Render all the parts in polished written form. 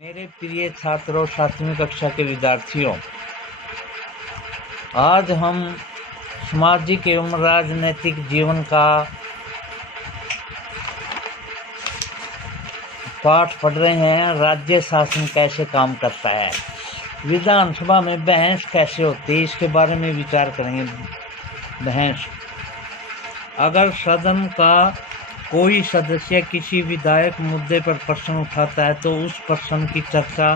मेरे प्रिय छात्रों, 7वीं कक्षा के विद्यार्थियों, आज हम सामाजिक एवं राजनीतिक जीवन का पाठ पढ़ रहे हैं। राज्य शासन कैसे काम करता है, विधानसभा में बहस कैसे होती है, इसके बारे में विचार करेंगे। बहस, अगर सदन का कोई सदस्य किसी विधायक मुद्दे पर प्रश्न उठाता है तो उस प्रश्न की चर्चा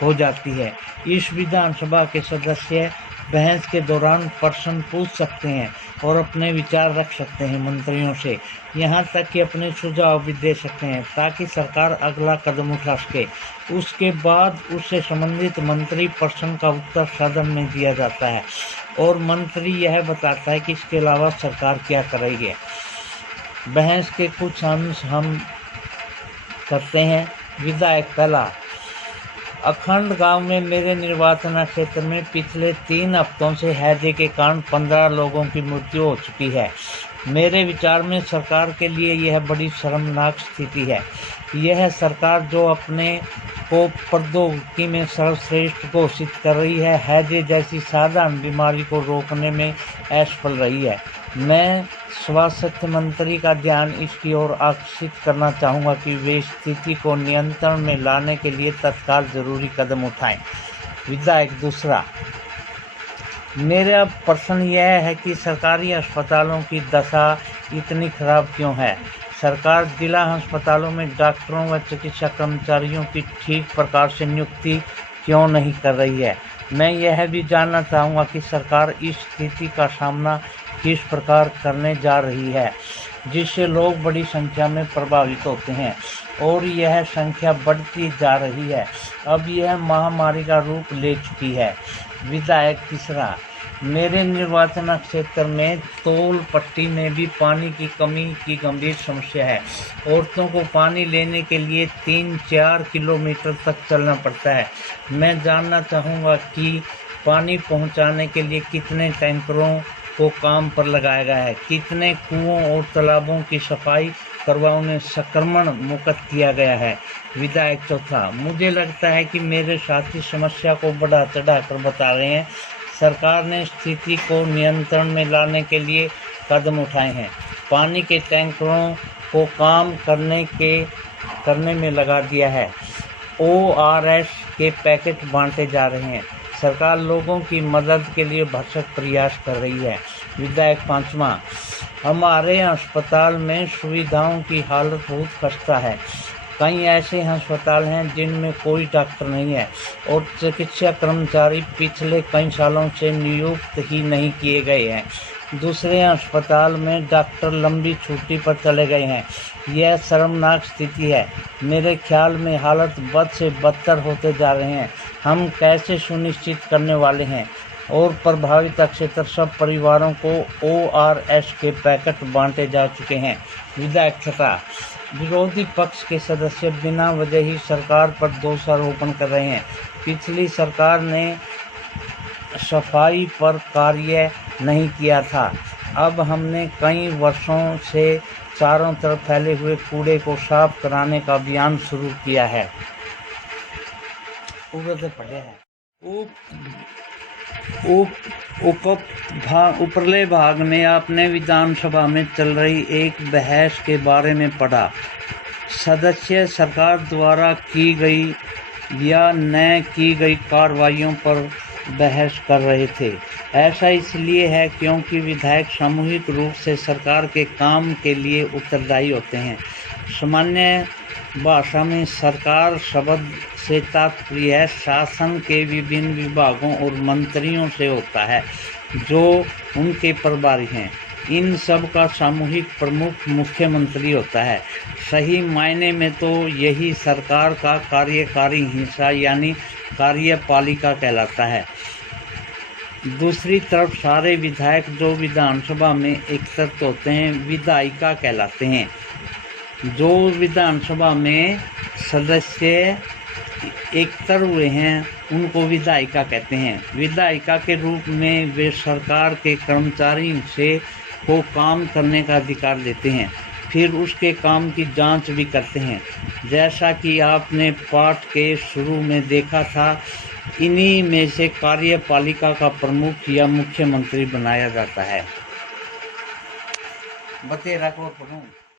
हो जाती है। इस विधानसभा के सदस्य बहस के दौरान प्रश्न पूछ सकते हैं और अपने विचार रख सकते हैं मंत्रियों से, यहाँ तक कि अपने सुझाव भी दे सकते हैं ताकि सरकार अगला कदम उठा सके। उसके बाद उससे संबंधित मंत्री प्रश्न का उत्तर सदन में दिया जाता है और मंत्री यह बताता है कि इसके अलावा सरकार क्या करेगी। बहस के कुछ अंश हम करते हैं। विधायक, पहला, अखंड गांव में मेरे निर्वाचन क्षेत्र में पिछले 3 हफ्तों से हैजे के कारण 15 लोगों की मृत्यु हो चुकी है। मेरे विचार में सरकार के लिए यह बड़ी शर्मनाक स्थिति है। यह सरकार जो अपने को प्रौद्योगिकी में सर्वश्रेष्ठ घोषित कर रही है, हैजे जैसी साधारण बीमारी को रोकने में असफल रही है। मैं स्वास्थ्य मंत्री का ध्यान इसकी ओर आकर्षित करना चाहूँगा कि वे स्थिति को नियंत्रण में लाने के लिए तत्काल जरूरी कदम उठाएं। विधायक, दूसरा, मेरा प्रश्न यह है कि सरकारी अस्पतालों की दशा इतनी खराब क्यों है। सरकार जिला अस्पतालों में डॉक्टरों व चिकित्सा कर्मचारियों की ठीक प्रकार से नियुक्ति क्यों नहीं कर रही है। मैं यह भी जानना चाहूँगा कि सरकार इस स्थिति का सामना किस प्रकार करने जा रही है, जिससे लोग बड़ी संख्या में प्रभावित होते हैं और यह संख्या बढ़ती जा रही है। अब यह महामारी का रूप ले चुकी है। विधायक, तीसरा, मेरे निर्वाचन क्षेत्र में तोल पट्टी में भी पानी की कमी की गंभीर समस्या है। औरतों को पानी लेने के लिए 3-4 किलोमीटर तक चलना पड़ता है। मैं जानना चाहूँगा कि पानी पहुँचाने के लिए कितने टैंकरों को काम पर लगाया गया है, कितने कुओं और तालाबों की सफाई करवा उन्हें संक्रमण मुक्त किया गया है। विधायक, चौथा, मुझे लगता है कि मेरे साथी समस्या को बढ़ा चढ़ाकर बता रहे हैं। सरकार ने स्थिति को नियंत्रण में लाने के लिए कदम उठाए हैं। पानी के टैंकरों को काम करने में लगा दिया है। ORS के पैकेट बांटे जा रहे हैं। सरकार लोगों की मदद के लिए भरसक प्रयास कर रही है। विधायक, पांचवा, हमारे अस्पताल में सुविधाओं की हालत बहुत खस्ता है। कई ऐसे अस्पताल हैं जिनमें कोई डॉक्टर नहीं है और चिकित्सा कर्मचारी पिछले कई सालों से नियुक्त ही नहीं किए गए हैं। दूसरे अस्पताल में डॉक्टर लंबी छुट्टी पर चले गए हैं। यह शर्मनाक स्थिति है। मेरे ख्याल में हालत बद से बदतर होते जा रहे हैं। हम कैसे सुनिश्चित करने वाले हैं और प्रभावित क्षेत्र सब परिवारों को ORS के पैकेट बांटे जा चुके हैं। विधायक, छठा, विरोधी पक्ष के सदस्य बिना वजह ही सरकार पर दोषारोपण कर रहे हैं। पिछली सरकार ने सफाई पर कार्य नहीं किया था। अब हमने कई वर्षों से चारों तरफ फैले हुए कूड़े को साफ कराने का अभियान शुरू किया है। उपरले भाग में आपने विधानसभा में चल रही एक बहस के बारे में पढ़ा। सदस्य सरकार द्वारा की गई या न की गई कार्रवाइयों पर बहस कर रहे थे। ऐसा इसलिए है क्योंकि विधायक सामूहिक रूप से सरकार के काम के लिए उत्तरदायी होते हैं। सामान्य भाषा में सरकार शब्द से तात्पर्य शासन के विभिन्न विभागों और मंत्रियों से होता है जो उनके प्रभारी हैं। इन सब का सामूहिक प्रमुख मुख्यमंत्री होता है। सही मायने में तो यही सरकार का कार्यकारी हिस्सा यानी कार्यपालिका कहलाता है। दूसरी तरफ सारे विधायक जो विधानसभा में एकत्रित होते हैं विधायिका कहलाते हैं। जो विधानसभा में सदस्य एकत्र हुए हैं उनको विधायिका कहते हैं। विधायिका के रूप में वे सरकार के कर्मचारी से को काम करने का अधिकार देते हैं। फिर उसके काम की जांच भी करते हैं। जैसा कि आपने पाठ के शुरू में देखा था, इन्हीं में से कार्यपालिका का प्रमुख या मुख्यमंत्री बनाया जाता है। बतेरा को पढ़ूं।